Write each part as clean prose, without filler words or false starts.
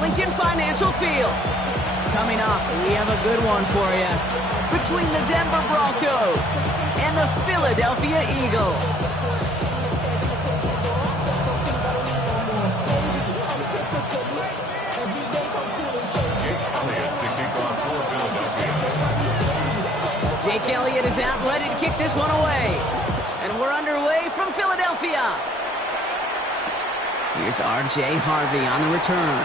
Lincoln Financial Field. Coming up, we have a good one for you. Between the Denver Broncos and the Philadelphia Eagles. Jake Elliott is out, ready to kick this one away. And we're underway from Philadelphia. Here's R.J. Harvey on the return.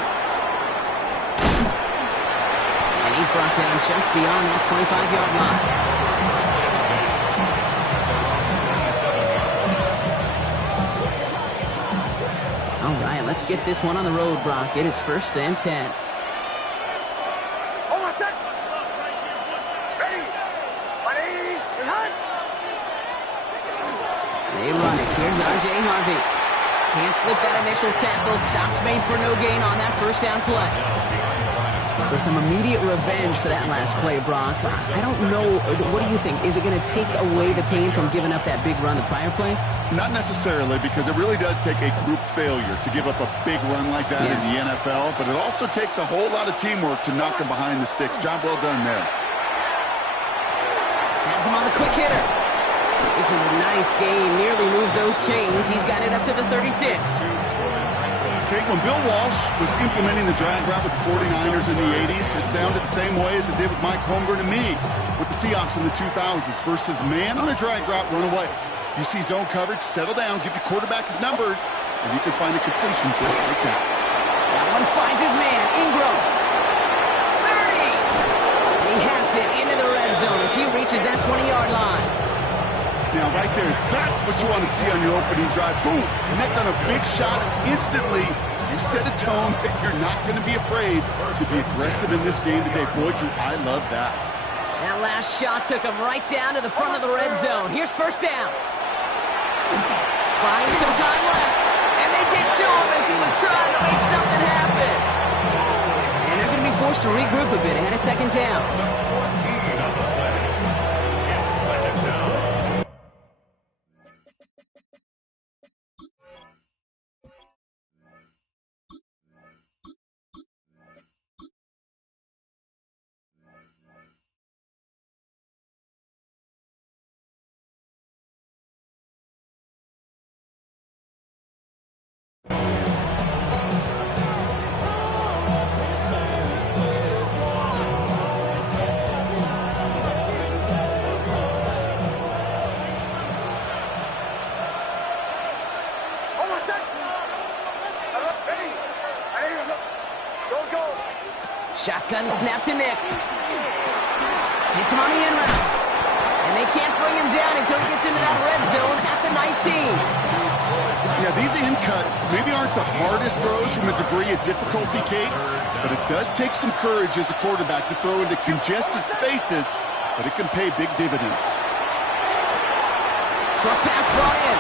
And he's brought down just beyond that 25-yard line. All right, let's get this one on the road, Brock. It is 1st and 10. They run it. Here's R.J. Harvey. Can't slip that initial tackle. Stops made for no gain on that first down play. So some immediate revenge for that last play, Brock. I don't know. What do you think? Is it going to take away the pain from giving up that big run the prior play? Not necessarily, because it really does take a group failure to give up a big run like that in the NFL. But it also takes a whole lot of teamwork to knock him behind the sticks. Job well done there. Has him on the quick hitter. This is a nice gain. Nearly moves those chains. He's got it up to the 36. Okay, when Bill Walsh was implementing the drag route with the 49ers in the 80s, it sounded the same way as it did with Mike Holmgren and me with the Seahawks in the 2000s versus man on a drag route, run away. You see zone coverage, settle down, give your quarterback his numbers, and you can find a completion just like that. That one finds his man, Ingram. 30! And he has it into the red zone as he reaches that 20-yard line. Now, right there, that's what you want to see on your opening drive. Boom! Connect on a big shot. Instantly, you set a tone that you're not going to be afraid to be aggressive in this game today. Boy, Drew, I love that. That last shot took him right down to the front of the red zone. Here's 1st down. Buying some time left. And they get to him as he was trying to make something happen. And they're going to be forced to regroup a bit ahead of 2nd down. Shotgun snap to Nix. Hits him on the in route. And they can't bring him down until he gets into that red zone at the 19. Yeah, these in cuts maybe aren't the hardest throws from a degree of difficulty, Kate, but it does take some courage as a quarterback to throw into congested spaces, but it can pay big dividends. Short pass brought in.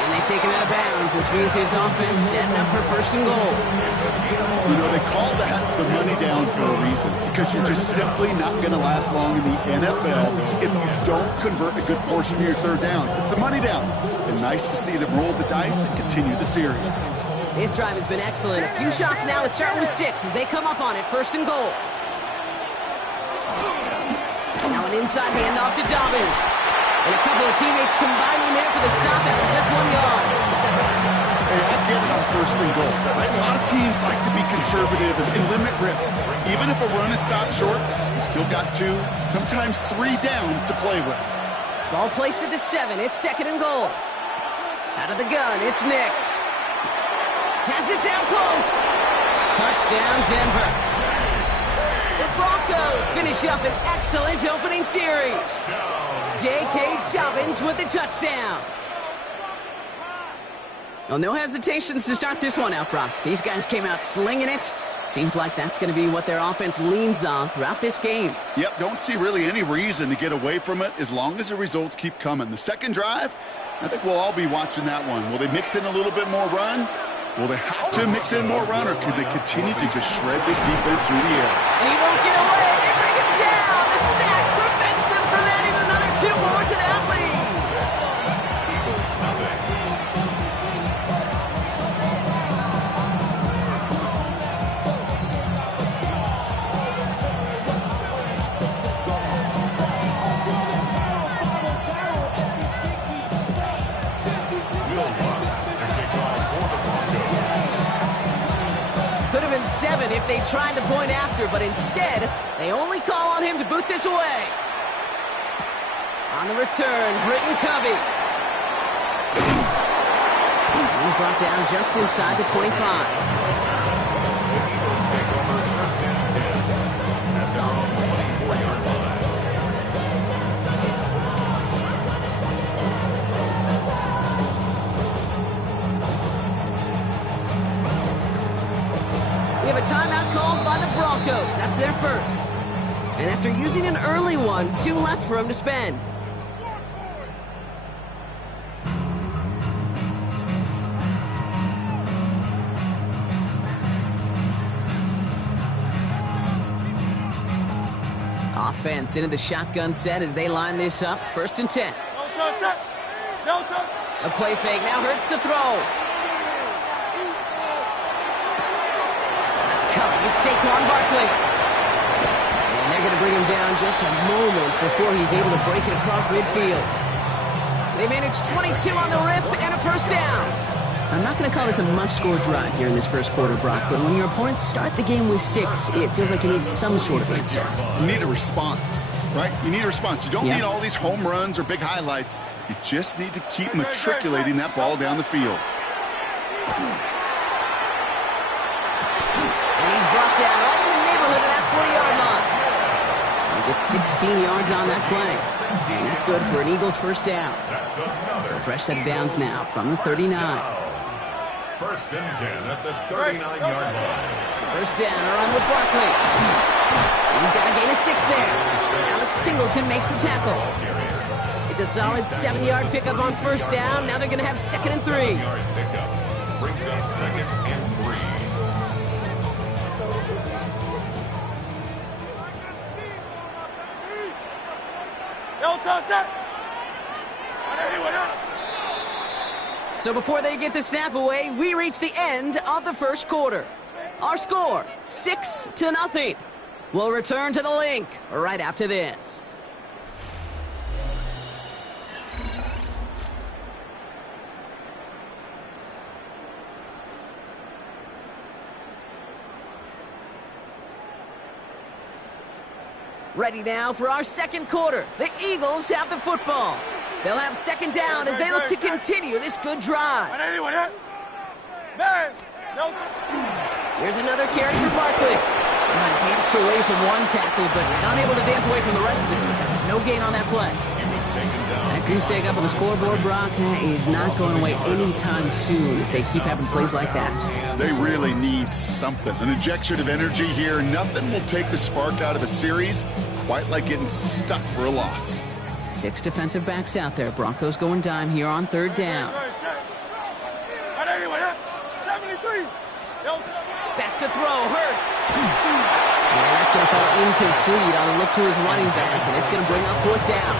And they take him out of bounds, which means his offense setting up for 1st and goal. You know, they call that the money down for a reason, because you're just simply not going to last long in the NFL if you don't convert a good portion of your 3rd downs. It's the money down. And nice to see them roll the dice and continue the series. This drive has been excellent. A few shots now. It's starting with 6 as they come up on it. 1st and goal. Now an inside handoff to Dobbins. And a couple of teammates combining there for the stop after just 1 yard. Hey, I get it on 1st and goal. A lot of teams like to be conservative and limit risk. Even if a run is stopped short, you still got 2, sometimes 3 downs to play with. Ball placed at the 7. It's 2nd and goal. Out of the gun, it's Nix. Has it down close. Touchdown, Denver. The Broncos finish up an excellent opening series. J.K. Dobbins with the touchdown. Well, no hesitations to start this one out, Brock. These guys came out slinging it. Seems like that's going to be what their offense leans on throughout this game. Yep, don't see really any reason to get away from it as long as the results keep coming. The 2nd drive, I think we'll all be watching that one. Will they mix in a little bit more run? Will they have to mix in more run, or could they continue to just shred this defense through the air? And he won't get away. They bring him down. The sack prevents them from adding another 2 more to that lead. Could have been 7 if they tried the point after, but instead, they only call on him to boot this away. On the return, Britton Covey. He's brought down just inside the 25. We have a timeout called by the Broncos. That's their first. And after using an early one, 2 left for him to spend. Offense into the shotgun set as they line this up. 1st and 10. A play fake. Now Hurts to throw. That's coming. It's Saquon Barkley. And they're going to bring him down just a moment before he's able to break it across midfield. They managed 22 on the rip and a 1st down. I'm not going to call this a must-score drive here in this first quarter, Brock, but when your opponents start the game with 6, it feels like you need some sort of answer. You need a response, right? You need a response. You don't need all these home runs or big highlights. You just need to keep matriculating that ball down the field. And he's brought down right in the neighborhood of that 40-yard line. He gets 16 yards on that play. And that's good for an Eagles 1st down. So a fresh set of downs now from the 39. 1st and 10 at the 39-yard line. 1st down, a run with Barkley. He's got a gain of 6 there. Alex Singleton makes the tackle. It's a solid 7-yard pickup on 1st down. Now they're going to have 2nd and 3. 7-yard pickup brings up 2nd and 3. So before they get the snap away, we reach the end of the first quarter. Our score, 6-0. We'll return to the link right after this. Ready now for our second quarter. The Eagles have the football. They'll have 2nd down as they look to continue this good drive. Here's another carry for Barkley. Danced away from one tackle, but unable to dance away from the rest of the defense. No gain on that play. That goose egg up on the scoreboard, Brock, is not going away anytime soon if they keep having plays like that. They really need something. An injection of energy here. Nothing will take the spark out of a series quite like getting stuck for a loss. 6 defensive backs out there. Broncos going dime here on 3rd down. Back to throw, Hurts. And that's going to fall incomplete on a look to his running back, and it's going to bring up 4th down.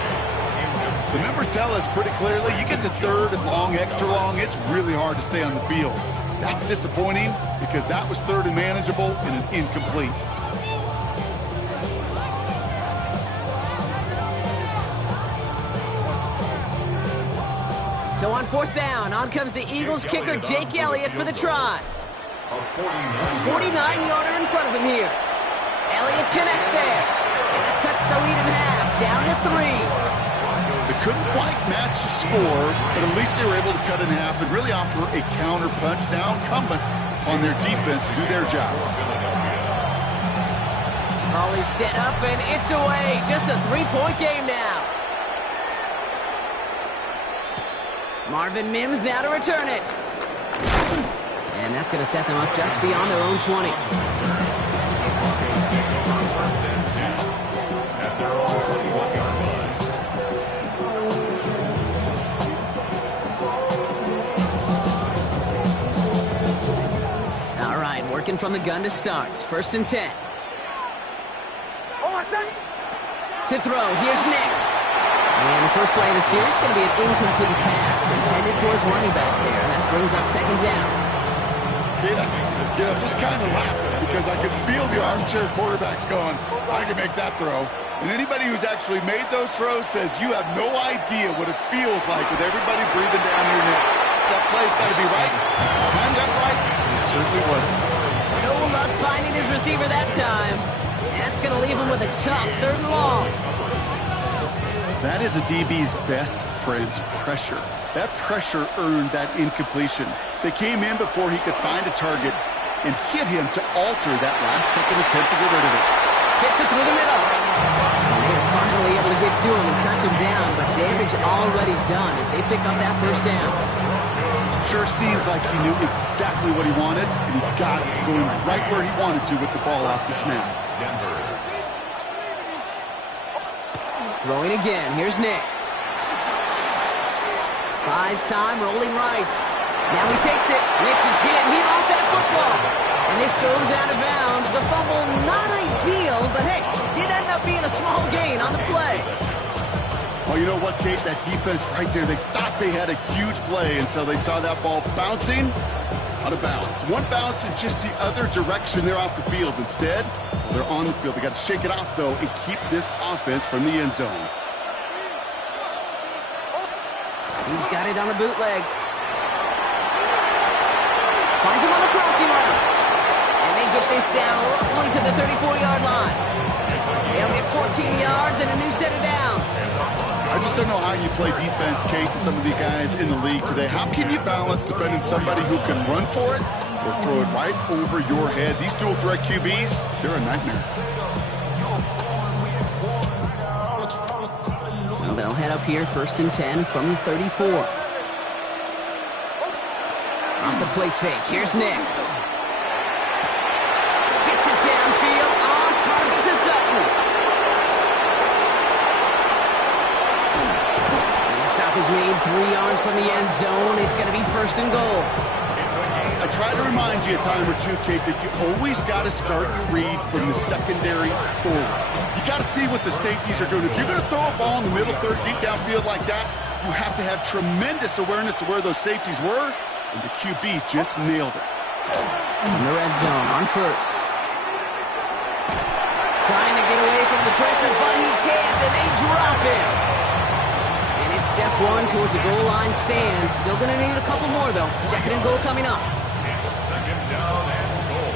The numbers tell us pretty clearly, you get to 3rd and long, extra long, it's really hard to stay on the field. That's disappointing because that was 3rd and manageable and an incomplete. So on 4th down, on comes the Eagles kicker, Jake Elliott, for the try. A 49-yarder in front of him here. Elliott connects there. And that cuts the lead in half, down to 3. They couldn't quite match the score, but at least they were able to cut it in half and really offer a counter punch. Now incumbent on their defense to do their job. Ball is set up, and it's away. Just a 3-point game now. Marvin Mims now to return it. And that's going to set them up just beyond their own 20. At their own 21-yard line. All right, working from the gun to start. 1st and 10. To throw, here's Nix. And the first play of the series is going to be an incomplete pass intended for his running back there. And that brings up 2nd down. I'm just kind of laughing because I could feel the armchair quarterbacks going, I can make that throw. And anybody who's actually made those throws says you have no idea what it feels like with everybody breathing down your neck. That play's got to be right, timed up right, and it certainly wasn't. No receiver that time. That's going to leave him with a tough 3rd and long. That is a DB's best friend, pressure. That pressure earned that incompletion. They came in before he could find a target and hit him to alter that last-second attempt to get rid of it. Fits it through the middle. And they're finally able to get to him and touch him down, but damage already done as they pick up that 1st down. Sure seems like he knew exactly what he wanted, and he got it going right where he wanted to with the ball off the snap. Throwing again. Here's Nix. Buys time, rolling right. Now he takes it. Nix is hit, and he lost that football. And this goes out of bounds. The fumble, not ideal, but hey, did end up being a small gain on the play. Well, you know what, Kate? That defense right there, they thought they had a huge play until they saw that ball bouncing out of bounds. One bounce and just the other direction, they're off the field. Instead, they're on the field. They got to shake it off, though, and keep this offense from the end zone. He's got it on the bootleg. Finds him on the crossing route. And they get this down roughly to the 34-yard line. They'll get 14 yards and a new set of downs. I just don't know how you play defense, Kate, and some of the guys in the league today. How can you balance defending somebody who can run for it or throw it right over your head? These dual threat QBs, they're a nightmare. So they'll head up here, 1st and 10 from the 34. Off the play fake, here's Nix. Gets it downfield, on target to Sutton. Stop is made 3 yards from the end zone. It's going to be 1st and goal. I try to remind you a time or two, Kate, that you always got to start your read from the secondary forward. You got to see what the safeties are doing. If you're going to throw a ball in the middle third, deep downfield like that, you have to have tremendous awareness of where those safeties were, and the QB just nailed it. In the red zone on 1st. Trying to get away from the pressure, but he can't, and they drop him. Step 1 towards a goal line stand. Still going to need a couple more, though. 2nd and goal coming up.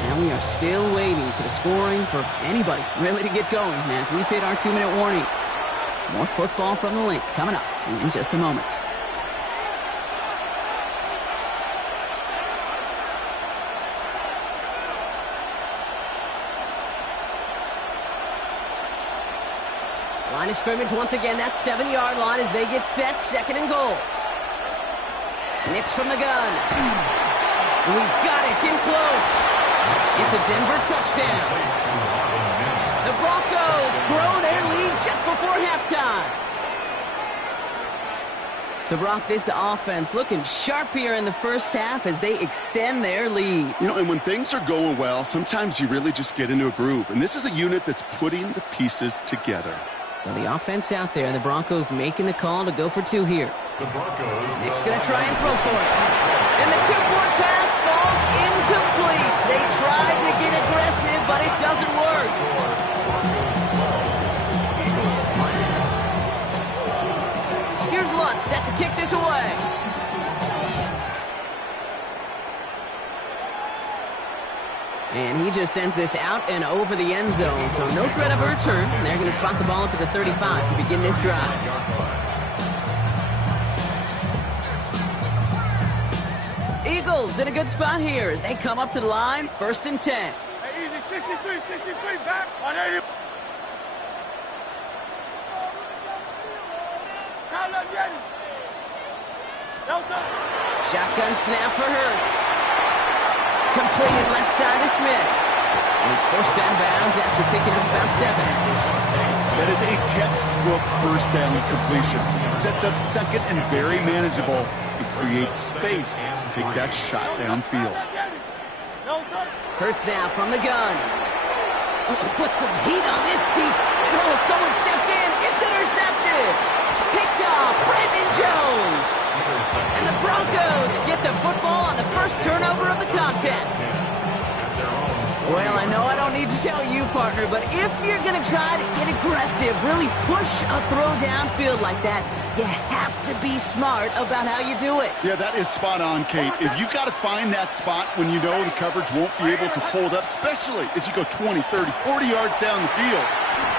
And we are still waiting for the scoring for anybody really to get going as we've hit our 2-minute warning. More football from the link coming up in just a moment. Line of scrimmage once again, that 7-yard line as they get set, 2nd and goal. Nix from the gun. And he's got it, it's in close. It's a Denver touchdown. The Broncos grow their lead just before halftime. So, Brock, this offense looking sharp here in the 1st half as they extend their lead. You know, and when things are going well, sometimes you really just get into a groove. And this is a unit that's putting the pieces together. So the offense out there, the Broncos making the call to go for 2 here. The Broncos. Nick's going to try and throw for it. And the 2-point pass falls incomplete. They tried to get aggressive, but it doesn't work. Here's Lutz set to kick this away. And he just sends this out and over the end zone. So no threat of a return. They're going to spot the ball up at the 35 to begin this drive. Eagles in a good spot here as they come up to the line. 1st and 10. Hey, easy, 63, back, 180. Shotgun snap for Hurts. Completed left side to Smith. And he's forced out of bounds after picking up about 7. That is a textbook 1st down completion. Sets up 2nd and very manageable. It creates space to take that shot downfield. Hurts now from the gun. Oh, put some heat on this deep. And oh, someone stepped in. It's intercepted. Picked off Brandon Jones. And the Broncos get the football on the 1st turnover of the contest. Well, I know I don't need to tell you, partner, but if you're going to try to get aggressive, really push a throw downfield like that, you have to be smart about how you do it. Yeah, that is spot on, Kate. If you've got to find that spot when you know the coverage won't be able to hold up, especially as you go 20, 30, 40 yards down the field.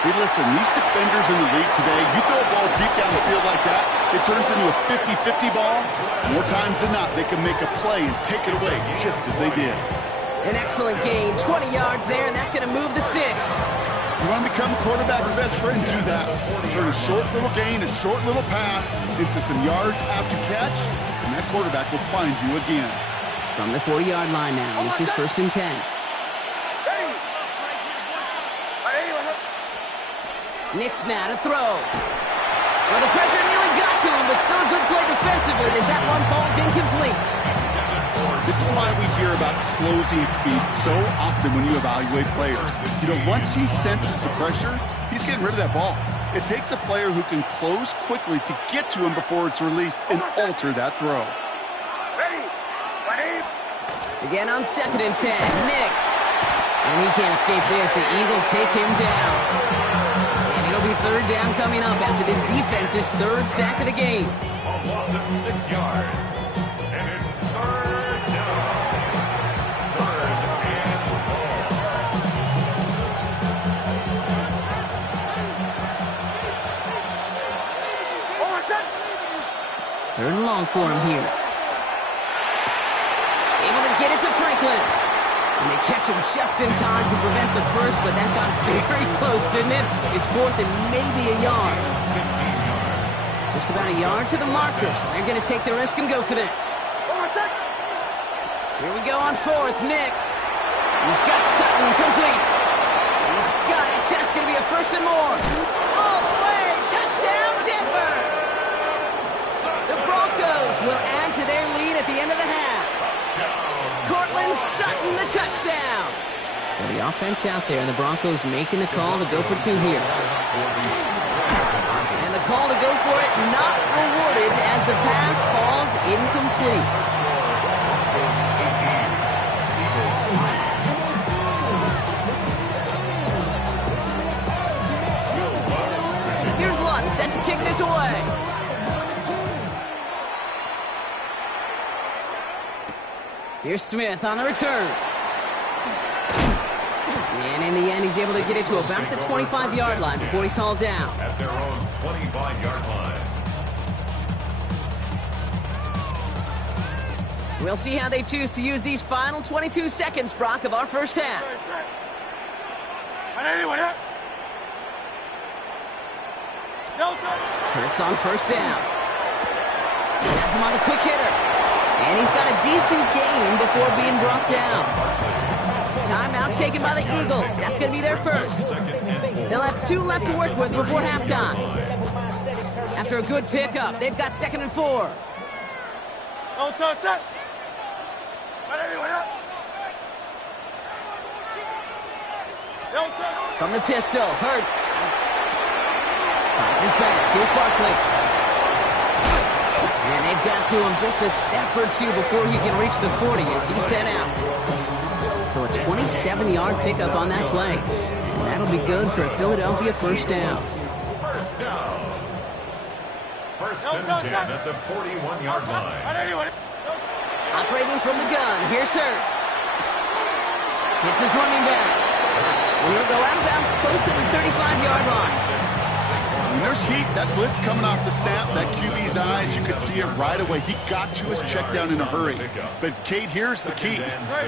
Hey, listen, these defenders in the league today, you throw a ball deep down the field like that, it turns into a 50-50 ball. More times than not, they can make a play and take it away just as they did. An excellent gain, 20 yards there, and that's going to move the sticks. You want to become quarterback's best friend, do that. Turn a short little gain, a short little pass into some yards after catch, and that quarterback will find you again. From the 40-yard line now, this is 1st and 10. Nix now to throw. Well, the pressure nearly got to him, but still a good play defensively as that one falls incomplete. This is why we hear about closing speed so often when you evaluate players. You know, once he senses the pressure, he's getting rid of that ball. It takes a player who can close quickly to get to him before it's released and alter that throw. Again on 2nd and 10, Nix. And he can't escape this. The Eagles take him down. And it'll be 3rd down coming up after this defense's 3rd sack of the game. A loss of 6 yards. And it's 3rd down. 3rd and long. 3rd and long for him here. Able to get it to Franklin. And they catch him just in time to prevent the first, but that got very close, didn't it? It's 4th and maybe a yard. Just about a yard to the markers. They're going to take the risk and go for this. Here we go on 4th. Nix. He's got Sutton complete. He's got it. That's going to be a 1st and more. All the way. Touchdown, Denver. The Broncos will add to their lead at the end of the half. Cortland Sutton, the touchdown. So the offense out there, and the Broncos making the call to go for 2 here. And the call to go for it not rewarded as the pass falls incomplete. Here's Lutz set to kick this away. Here's Smith on the return. And in the end, he's able to get it to about the 25-yard line before he's hauled down. At their own 25-yard line. We'll see how they choose to use these final 22 seconds, Brock, of our first half. Hurts on 1st down. Has him on the quick hitter. And he's got a decent gain before being brought down. Timeout taken by the Eagles. That's going to be their first. They'll have 2 left to work with before halftime. After a good pickup, they've got 2nd and 4. From the pistol, Hurts. Finds his back. Here's Barkley. And they've got to him just a step or 2 before he can reach the 40 as he's sent out. So a 27-yard pickup on that play. And that'll be good for a Philadelphia 1st down. 1st down. 1st and 10 at the 41-yard line. Operating from the gun, here's Hurts. Hits his running back. And he'll go out of bounds close to the 35-yard line. When there's heat, that blitz coming off the snap, that QB's eyes, you could see it right away. He got to his check down in a hurry. But, Kate, here's the key.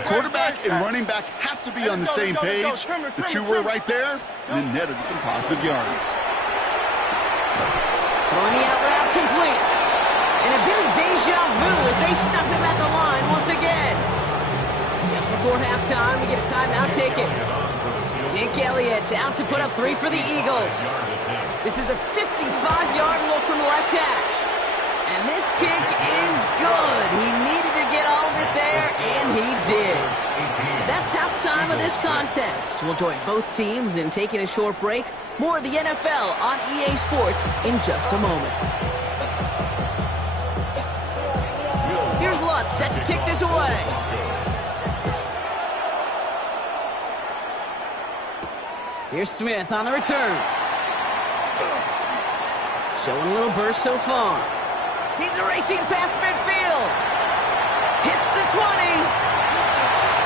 Quarterback and running back have to be on the same page. The 2 were right there, and then netted some positive yards. Throwing the out route complete. And a bit of deja vu as they stop him at the line once again. Just before halftime, we get a timeout taken. Jake Elliott out to put up 3 for the Eagles. This is a 55-yard look from the left hash. And this kick is good. He needed to get all of it there, and he did. That's halftime of this contest. We'll join both teams in taking a short break. More of the NFL on EA Sports in just a moment. Here's Lutz set to kick this away. Here's Smith on the return. Showing a little burst so far. He's racing past midfield. Hits the 20.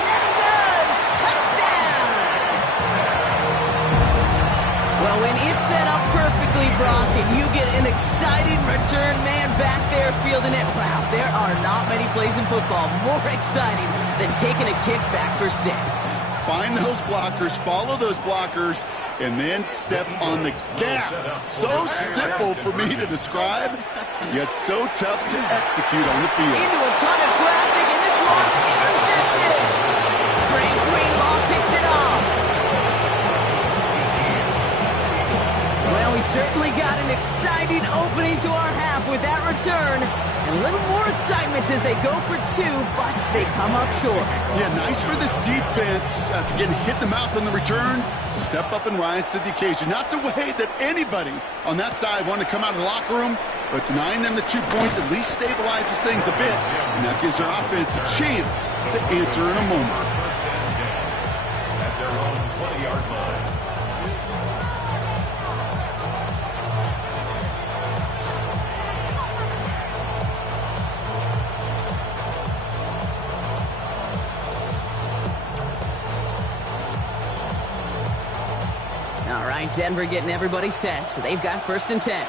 And he does. Touchdown. Well, when it's set up perfectly, Brock, and you get an exciting return man back there fielding it, wow, there are not many plays in football more exciting than taking a kick back for 6. Find those blockers, follow those blockers, and then step on the gas. So simple for me to describe, yet so tough to execute on the field. Into a ton of traffic, and this one's intercepted. Frank Greenlaw picks it off. Well, we certainly got an exciting opening to our half with that return. And a little more excitement as they go for 2, but they come up short. Yeah, nice for this defense after getting hit in the mouth on the return to step up and rise to the occasion. Not the way that anybody on that side wanted to come out of the locker room, but denying them the 2 points at least stabilizes things a bit, and that gives their offense a chance to answer in a moment. At their own 20-yard line. All right, Denver getting everybody set, so they've got 1st and 10.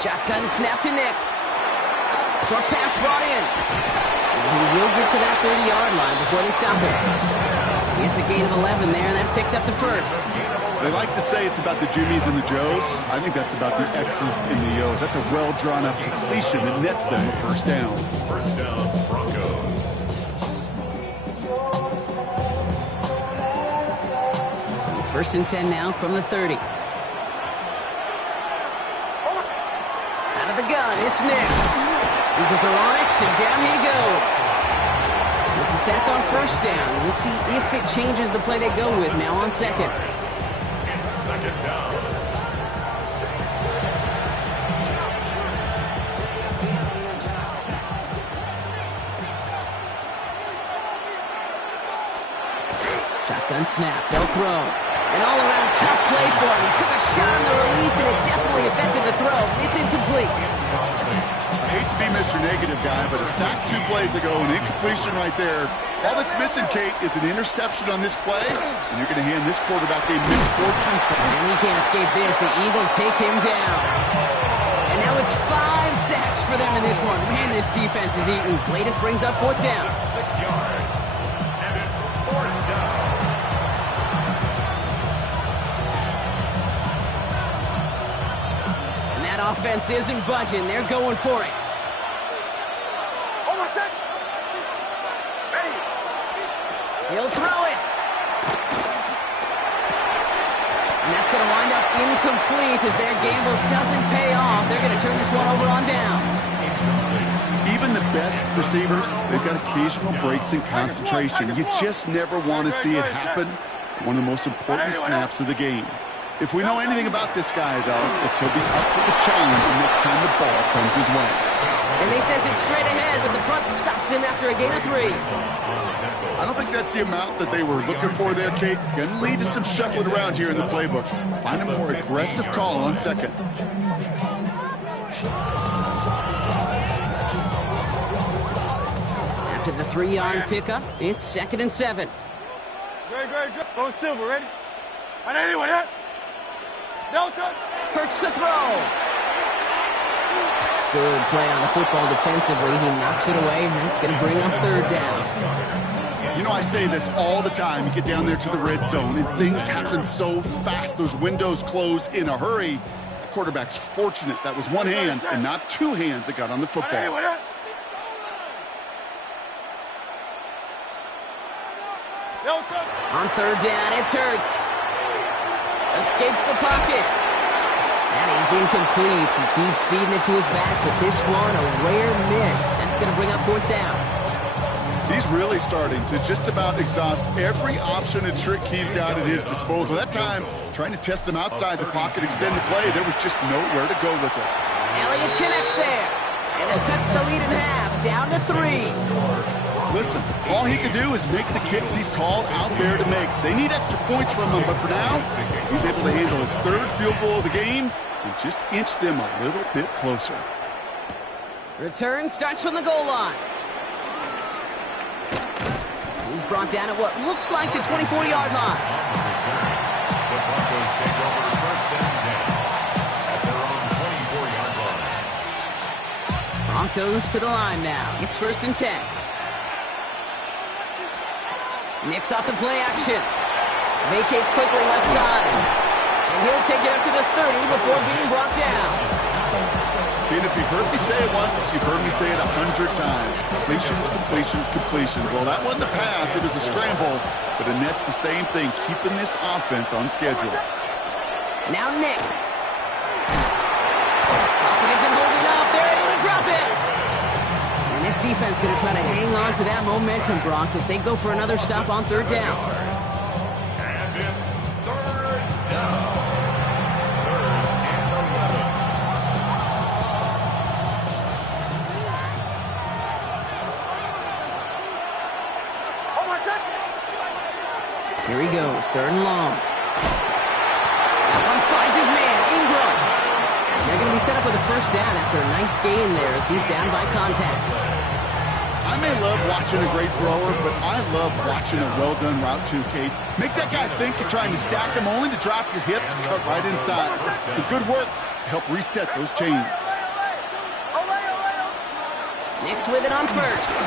Shotgun snap to Nix. Short pass brought in. And he will get to that 30-yard line before they stop him. He gets a gain of 11 there, and that picks up the 1st. They like to say it's about the Jimmies and the Joes. I think that's about the X's and the O's. That's a well-drawn-up completion that nets them a 1st down. 1st down, Broncos. So 1st and 10 now from the 30. Out of the gun, it's Nix. Eagles are on it, and down he goes. It's a sack on 1st down. We'll see if it changes the play they go with now on 2nd. It's 2nd down. Shotgun snap, they'll throw. An all-around tough play for him. He took a shot on the release, and it definitely affected the throw. It's incomplete. I hate to be Mr. Negative guy, but a sack 2 plays ago, an incompletion right there. All that's missing, Kate, is an interception on this play, and you're going to hand this quarterback a misfortune trap. And he can't escape this. The Eagles take him down. And now it's 5 sacks for them in this one. Man, this defense is eating. Latest brings up 4th down. 6 yards. And it's 4th down. And that offense isn't budging. They're going for it. He'll throw it. And that's going to wind up incomplete as their gamble doesn't pay off. They're going to turn this one over on downs. Even the best receivers, they've got occasional breaks in concentration. You just never want to see it happen. One of the most important snaps of the game. If we know anything about this guy, though, it's he'll be up for the challenge the next time the ball comes his way. And they sent it straight ahead, but the front stops him after a gain of 3. I don't think that's the amount that they were looking for there, Kate. Going to lead to some shuffling around here in the playbook. Find a more aggressive call on 2nd. After the 3-yard pickup, it's 2nd and 7. Great. Go Silver, ready? On anyone, yeah? Delta. Hurts the throw. Good play on the football defensively. He knocks it away, and that's going to bring up 3rd down. You know, I say this all the time. You get down there to the red zone, and things happen so fast. Those windows close in a hurry. The quarterback's fortunate. That was one hand and not 2 hands that got on the football. On 3rd down, it's Hurts. Escapes the pocket. And he's incomplete. He keeps feeding it to his back, but this one, a rare miss. That's going to bring up 4th down. He's really starting to just about exhaust every option and trick he's got at his disposal. That time, trying to test him outside the pocket, extend the play, there was just nowhere to go with it. Elliott connects there. And it cuts the lead in half, down to 3. Listen, all he can do is make the kicks he's called out there to make. They need extra points from him, but for now, he's able to handle his third field goal of the game and just inch them a little bit closer. Return starts from the goal line. He's brought down at what looks like the 24-yard line. The Broncos take over first and 10 at their own 24-yard line. Broncos to the line now. It's first and 10. Nicks off the play action. Vacates quickly left side. And he'll take it up to the 30 before being brought down. Kid, if you've heard me say it once, you've heard me say it 100 times. Completions, completions, completions. Well, that wasn't a pass. It was a scramble. But the net's the same thing, keeping this offense on schedule. Now Nicks. Pocket isn't holding up. They're able to drop it. And this defense going to try to hang on to that momentum, Brock, as they go for another stop on third down. And it's third down. Third and 11. Here he goes, third and long. That one finds his man, Ingram. And they're going to be set up with a first down after a nice gain there as he's down by contact. I may love watching a great thrower, but I love watching a well-done route too, Kate. Make that guy think you're trying to stack him only to drop your hips and cut right inside. Some good work to help reset those chains. Nicks with it on first.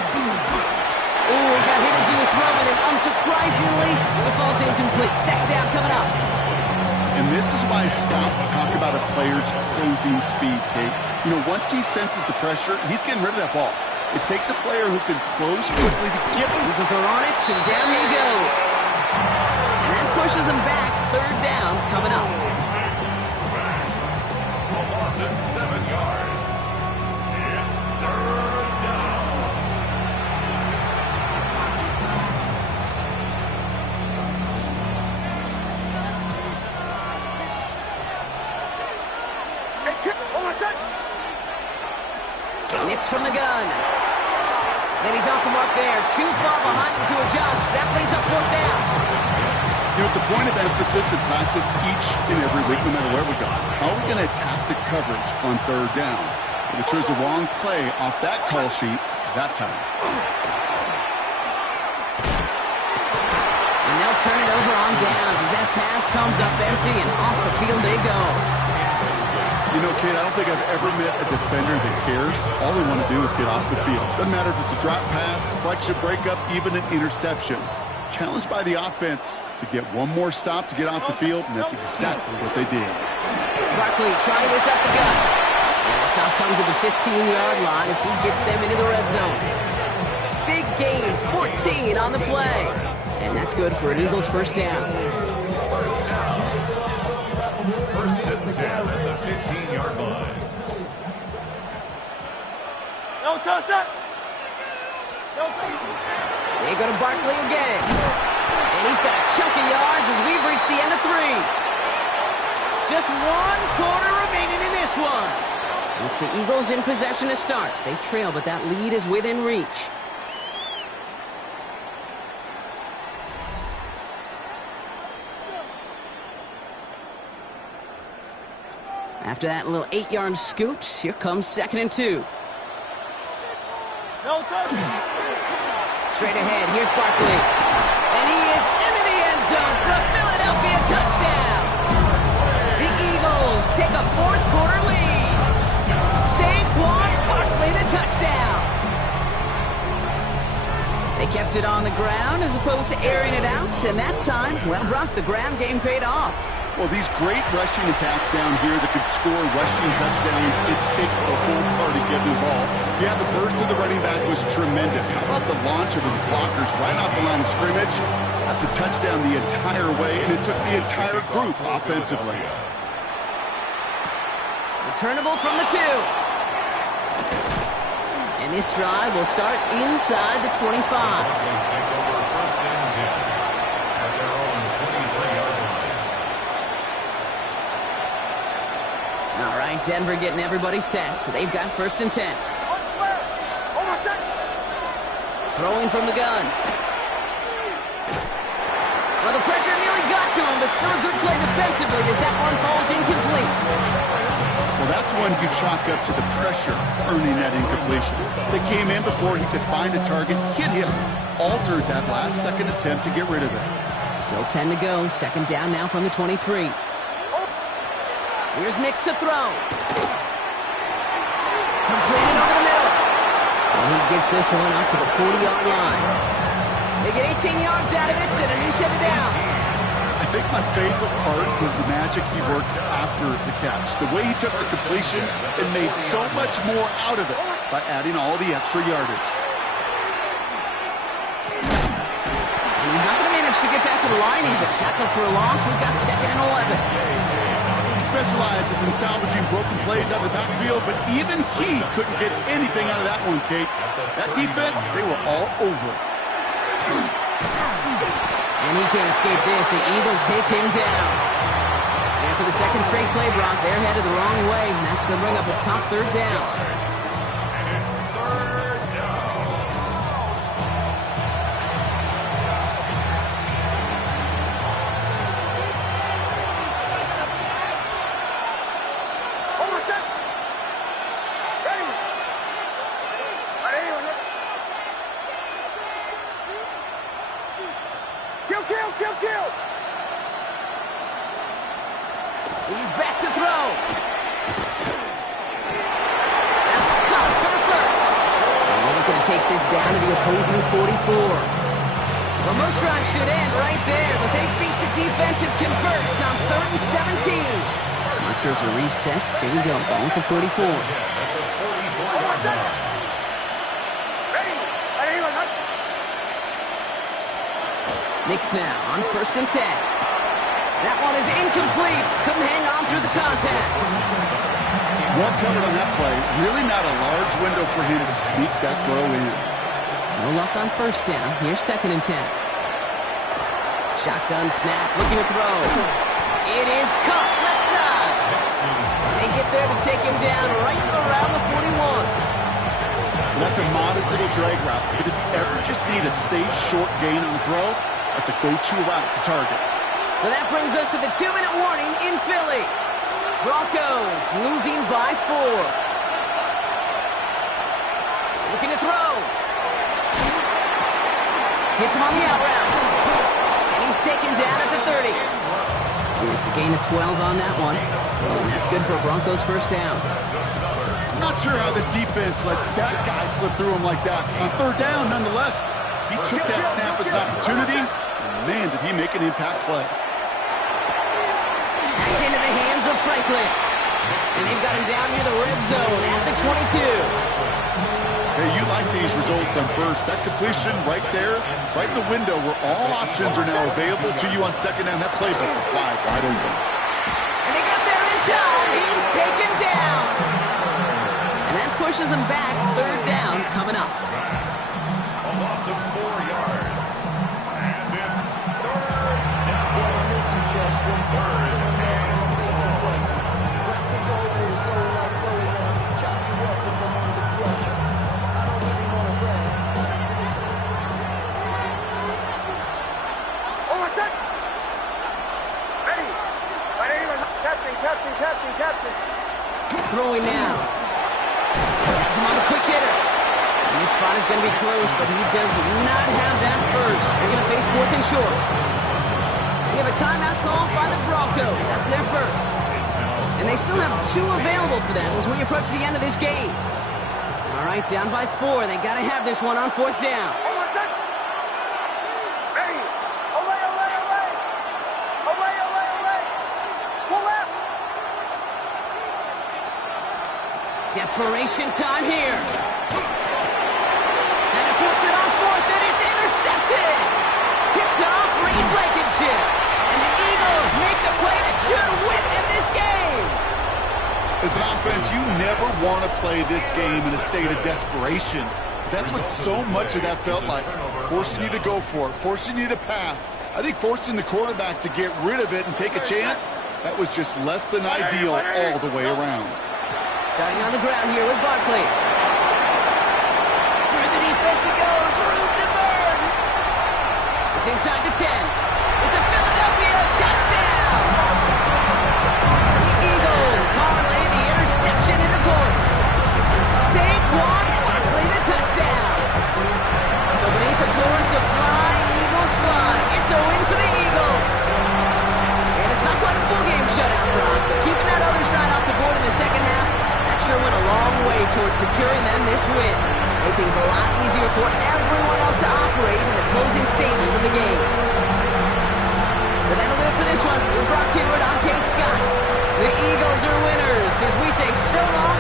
Ooh, he got hit as he was throwing, and unsurprisingly, the ball's incomplete. Second down coming up. And this is why scouts talk about a player's closing speed, Kate. You know, once he senses the pressure, he's getting rid of that ball. It takes a player who can close quickly to get him. Eagles are on it, and down he goes. And that pushes him back. Third down coming up. A loss of 7 yards. It's third down. Nicks from the gun. Then he's off the mark there. Too far behind him to adjust. That brings up fourth down. You know, it's a point of emphasis in practice each and every week, no matter where we go. How are we going to attack the coverage on third down? And it chose the wrong play off that call sheet that time. And they'll turn it over on downs as that pass comes up empty and off the field they go. You know, Kate, I don't think I've ever met a defender that cares. All they want to do is get off the field. Doesn't matter if it's a drop pass, deflection, breakup, even an interception. Challenged by the offense to get one more stop to get off the field, and that's exactly what they did. Barkley trying this up the gut. And the stop comes at the 15-yard line as he gets them into the red zone. Big gain, 14 on the play. And that's good for an Eagles first down. First down. First and 10 at the 15-yard line. No touch that. No touch. They go to Barkley again. And he's got a chunk of yards as we've reached the end of 3. Just 1 quarter remaining in this one. It's the Eagles in possession to start. They trail, but that lead is within reach. After that little 8-yard scoot, here comes second and 2. No touch. Straight ahead, here's Barkley. And he is into the end zone for a Philadelphia touchdown. The Eagles take a fourth quarter lead. Saquon Barkley, the touchdown. They kept it on the ground as opposed to airing it out. And that time, well, Brock, the ground game paid off. Well, these great rushing attacks down here that could score rushing touchdowns, it takes the whole party getting involved. Yeah, the burst of the running back was tremendous. How about the launch of his blockers right off the line of scrimmage? That's a touchdown the entire way, and it took the entire group offensively. Returnable from the 2. And this drive will start inside the 25. Broncos take over first and 10 at their own 23-yard line. All right, Denver getting everybody set, so they've got first and 10. Throwing from the gun. Well, the pressure nearly got to him, but still a good play defensively as that one falls incomplete. Well, that's one you chalk up to the pressure earning that incompletion. They came in before he could find a target, hit him, altered that last second attempt to get rid of it. Still 10 to go. Second down now from the 23. Here's Nix to throw. Completed over the middle. And he gets this one up to the 40-yard line. They get 18 yards out of it and a new set of downs. I think my favorite part was the magic he worked after the catch. The way he took the completion and made so much more out of it by adding all the extra yardage. And he's not going to manage to get back to the line even. Tackle for a loss. We've got 2nd and 11. He specializes in salvaging broken plays out of the backfield, but even he couldn't get anything out of that one, Kate. That defense, they were all over it. And he can't escape this. The Eagles take him down. And for the second straight play, Brock, they're headed the wrong way, and that's going to bring up a tough 3rd down. And it's 3rd down. Over set. Ready. Ready. Kill, kill, kill, kill. He's back to throw. That's caught for the first. And he's going to take this down to the opposing 44. Well, most drives should end right there, but they beat the defense and converts on 3rd and 17. Markers are reset. Here we go. Ball at the 44. Nix now on 1st and 10. That one is incomplete. Couldn't hang on through the contact. Well covered on that play. Really not a large window for him to sneak that throw in. No luck on 1st down. Here's 2nd and 10. Shotgun snap. Looking to throw. It is caught left side. They get there to take him down right around the 41. That's a modest little drag route. But if you ever just need a safe, short gain on the throw, that's a go-to route to target. So that brings us to the 2-minute warning in Philly. Broncos losing by 4. Looking to throw. Hits him on the out route. And he's taken down at the 30. It's a gain of 12 on that one. And that's good for a Broncos 1st down. I'm not sure how this defense let that guy slip through him like that. On 3rd down, nonetheless, he took that snap as an opportunity. Man, did he make an impact play. That's into the hands of Franklin. And they've got him down near the red zone at the 22. Hey, you like these results on 1st. That completion right there, right in the window where all options are now available to you on 2nd down. That playbook wide open. And they got there in time. He's taken down. And that pushes him back. 3rd down coming up. A loss of 4 yards. And it's 3rd down. 3rd down. Over set. Ready. Captain. Throwing now. Has him on the quick hitter. And this spot is going to be close, but he does not have that first. They're going to face 4th and short. We have a timeout called by the Broncos. That's their first. And they still have 2 available for them as we approach the end of this game. All right, down by 4. They got to have this one on 4th down. Over set. Ready. Away. Pull left. Desperation time here. And to force it on 4th, and it's intercepted. Picked off Reed Blankenship. And the Eagles make the play that should win them this game. As an offense, you never want to play this game in a state of desperation. That's what so much of that felt like. Forcing you to go for it, forcing you to pass. I think forcing the quarterback to get rid of it and take a chance, that was just less than ideal all the way around. Starting on the ground here with Barkley. Through the defense it goes. Rube It's inside the 10. It's a Philadelphia touchdown! The Eagles parlay the interception into points. Saquon Barkley, the touchdown. So beneath the chorus of fly, Eagles fly, it's a win for the Eagles. And it's not quite a full game shutout, Brock, but keeping that other side off the board in the second half, that sure went a long way towards securing them this win. Made things a lot easier for everyone else to operate in the closing stages of the game. So that'll do it for this one. With Brock Hayward, I'm Kate Scott. The Eagles are winners as we say so long